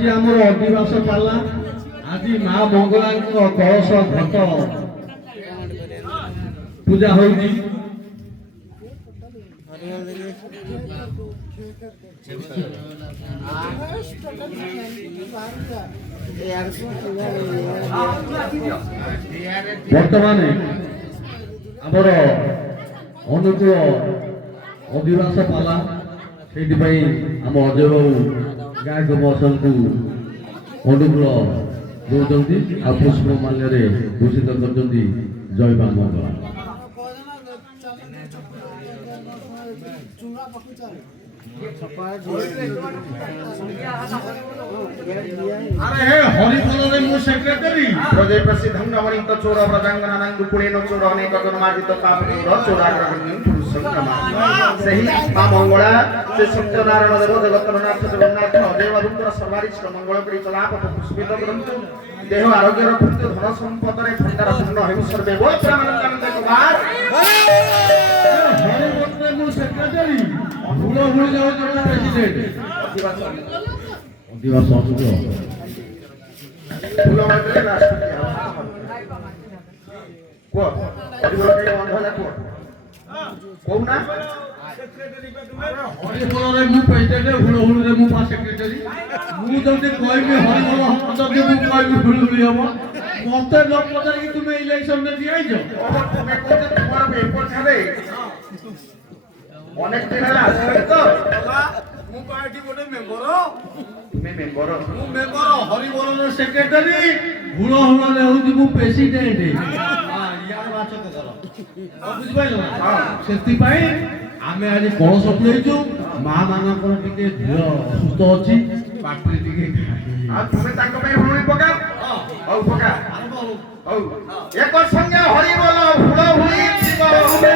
ଆଜି ଆମର ଅଧିବାସ ପାଲା ଆଜି ମା ମଙ୍ଗଳାଙ୍କ କଳସ ଘଟ ପୂଜା ହଉଛି। ବର୍ତ୍ତମାନ ଆମର ଅନୁକୂଳ ଅଧିବାସ ପାଲା ସେଇଥିପାଇଁ ଆମ ଅଜୟ ବାବୁ ଗାୟକ ମହୋତ୍ସବକୁ ଅନୁକୂଳ ଦେଉଛନ୍ତି ଆଉ ପୁଷ୍ପ ମାଲ୍ୟରେ ଭୂଷିତ କରୁଛନ୍ତି। ଜୟ ମା ମଙ୍ଗଳା। अरे हे हरिफलरे मु सेक्रेटरी प्रजे प्रसिद्धं नवनीत चोर व्रजांगनानंद कुलेन चोर अनेक जन्मार्जित पापी चोराग्रहण्यं पुरुषं नमः। सही मां मंगला से सत्यनारायण देव जगतनाथ जगन्नाथ अजय बाबूଙ୍କର सर्वारिष्ट मंगल करी कलाप पुष्पित करନ୍ତୁ। देह आरोग्य रखନ୍ତୁ। धन संपद रे भंडार पूर्ण हेउ सर्वे बोल प्राणानंद कुमार। हरिफलरे मु सेक्रेटरी भूल भूल जाऊ जोड़ा प्रेसिडेंट ଅଧିବାସ ଅନୁକୂଳ फूल मारले लास्ट को अधिबल के बंध होला को कोउना हरिफलरे मु प्रेसिडेंट भूल भूल रे मु पा सेक्रेटरी मु जल्दी कहबी हरिफल जल्दी मु कहबी भूल भूल हम मते न पचार कि तुमे इलेक्शन में दियाई जो तुमे कोते तुम्हारा पेपर छाले অনেক দিন হলা আসলে তো मु पार्टी गोटे मेंबर তুমি মেম্বার मु मेंबर हरिफलरे सेक्रेटरी भूल भूल रे होती मु प्रेसिडेंट हां या वाचक कर बुझ पाइलो हां सेति पई आमे आज कळस पुलेइछु मा मानकर टिके धियो सुस्त अछि पार्टी टिके आ तुमे तांको पे हुणी पका औ पका औ एक संगे हरि बोल फुल हुई शिव हमे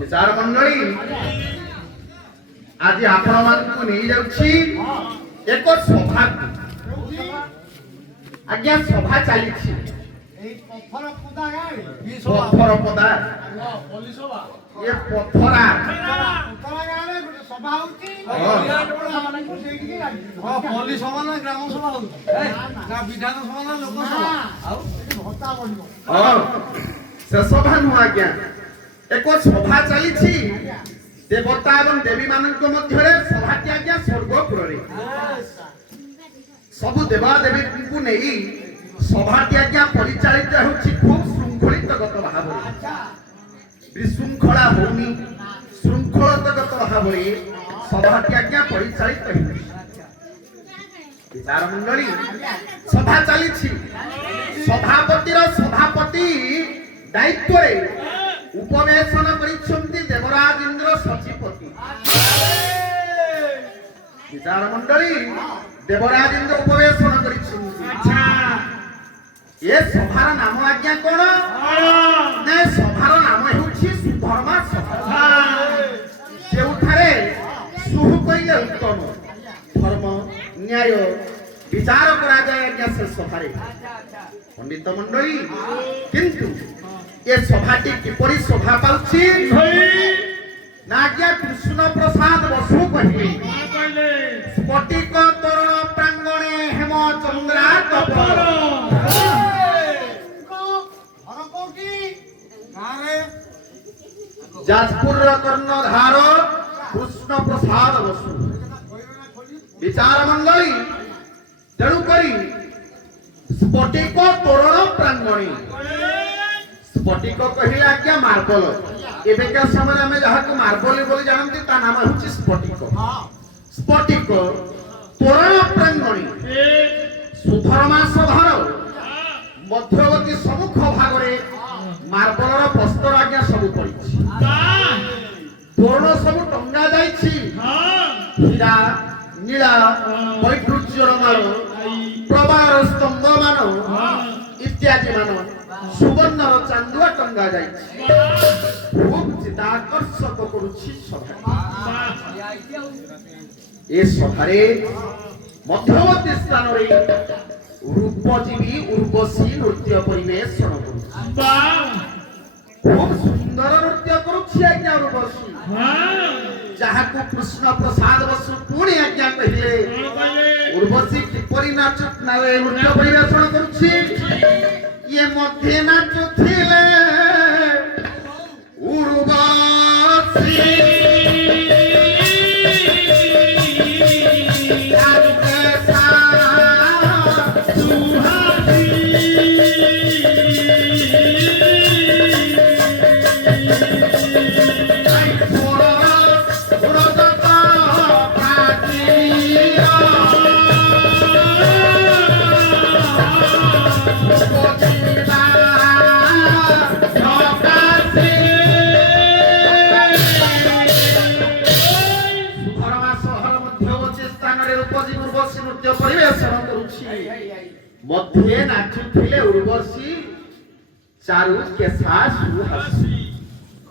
विचार मंडली आज आपण मानकु नहीं जाउछि एक सभा आज्ञा सभा चली पत्थर पदा ये पत्थरा सभा पल्ली सभा ना ग्राम सभा विधान सभा ना लोक सभा ସେ ସଭା ନୁହଁ ଆଜ୍ଞା, ଏକ ସଭା ଚାଲିଛି ଦେବତା ଏବଂ ଦେବୀ ମାନଙ୍କ ମଧ୍ୟରେ। ସଭାଟି ଆଜ୍ଞା ସ୍ୱର୍ଗପୁରରେ। ସବୁ ଦେବାଦେବୀଙ୍କୁ ନେଇ ସଭାଟି ଆଜ୍ଞା ପରିଚାଳିତ ହେଉଛି ଖୁବ୍ ଶୃଙ୍ଖଳିତଗତ ଭାବରେ। ବିଶୃଙ୍ଖଳା ହଉନି, ଶୃଙ୍ଖଳତଗତ ଭାବରେ ସଭାଟି ଆଜ୍ଞା ପରିଚାଳିତ ହେଉଛି। ବିଚାର ମଣ୍ଡଳୀ ସଭା ଚାଲିଛି। ସଭାପତିର ସଭାପତି ଦାୟିତ୍ୱରେ ଉପବେଶନ କରିଛନ୍ତି ଦେବରାଜ ଇନ୍ଦ୍ର ସଚିପତି। ବିଚାର ମଣ୍ଡଳୀ ଦେବରାଜ ଇନ୍ଦ୍ର ଉପବେଶନ କରିଛନ୍ତି। ଏ ସଭାର ନାମ ଆଜ୍ଞା କଣ? ନା ସଭାର ନାମ ହେଉଛି ସୁଧର୍ମା ସଭା। ଯେଉଁଠାରେ ସୁହୁ କହିଲେ ଉତ୍ତମ, ଧର୍ମ ନ୍ୟାୟ ବିଚାର କରାଯାଏ ଆଜ୍ଞା ସେ ସଭାରେ। ପଣ୍ଡିତ ମଣ୍ଡଳୀ, କିନ୍ତୁ ଏ ସଭାଟି କିପରି ଶୋଭା ପାଉଛି ନା ଆଜ୍ଞା କୃଷ୍ଣ ପ୍ରସାଦ ବସୁ କହିଲେ ସ୍ଫଟିକ ତୋରଣ ପ୍ରାଙ୍ଗଣେ ହେମ ଚନ୍ଦ୍ରାତପ। ଯାଜପୁରର କର୍ଣ୍ଣଧାର କୃଷ୍ଣ ପ୍ରସାଦ ବସୁ। ବିଚାର ମଣ୍ଡଳୀ, ତେଣୁକରି ସ୍ଫଟିକ ତୋରଣ ପ୍ରାଙ୍ଗଣୀ। ସ୍ଫଟିକ କହିଲେ ଆଜ୍ଞା ମାର୍ବଲ। ଏବେକା ସମୟରେ ଆମେ ଯାହାକୁ ମାର୍ବଲ ବୋଲି ଜାଣନ୍ତି ତା ନାମ ହେଉଛି ସ୍ଫଟିକ। ସ୍ଫଟିକ ତୋରଣ ପ୍ରାଙ୍ଗଣୀ ସୁଧର୍ମା ସଭାର ମଧ୍ୟବର୍ତ୍ତୀ ସମ୍ମୁଖ ଭାଗରେ ମାର୍ବଲର ପ୍ରସ୍ତର ଆଜ୍ଞା ସବୁ ପଡିଛି। ତୋରଣ ସବୁ ଟଙ୍ଗା ଯାଇଛି। ହୀରା ନୀଳା ବୈଡୂର୍ଯ୍ୟର ମାଳ, ପ୍ରବାହର ସ୍ତମ୍ଭ ମାନ ଇତ୍ୟାଦି ମାନ ସୁବର୍ଣ୍ଣର ଚାନ୍ଦୁଆ ଟଙ୍ଗା ଯାଇଛି। ଖୁବ୍ ଚିତ୍ତାକର୍ଷକ କରୁଛି ସଭା। ଏ ସଭାରେ ମଧ୍ୟବର୍ତ୍ତୀ ସ୍ଥାନରେ ରୂପଜୀବୀ ଉର୍ବଶୀ ନୃତ୍ୟ ପରିବେଷଣ କରୁଛି। ଖୁବ୍ ସୁନ୍ଦର ନୃତ୍ୟ କରୁଛି ଆଜ୍ଞା ଉର୍ବଶୀ, ଯାହାକୁ କୃଷ୍ଣ ପ୍ରସାଦ ବସୁ ପୁଣି ଆଜ୍ଞା କହିଲେ ଉର୍ବଶୀ କିପରି ନୃତ୍ୟ ପରିବେଷଣ କରୁଛି। ଇଏ ମଧ୍ୟେ ନାଚୁଥିଲେ ଉର୍ବଶୀ। ନୃତ୍ୟ ପରିବେଷଣ କରୁଛି। ମଧ୍ୟେ ନାଚୁଥିଲେ ଉର୍ବଶୀ ଚାରୁ କେଶା ସୁହାସୀ।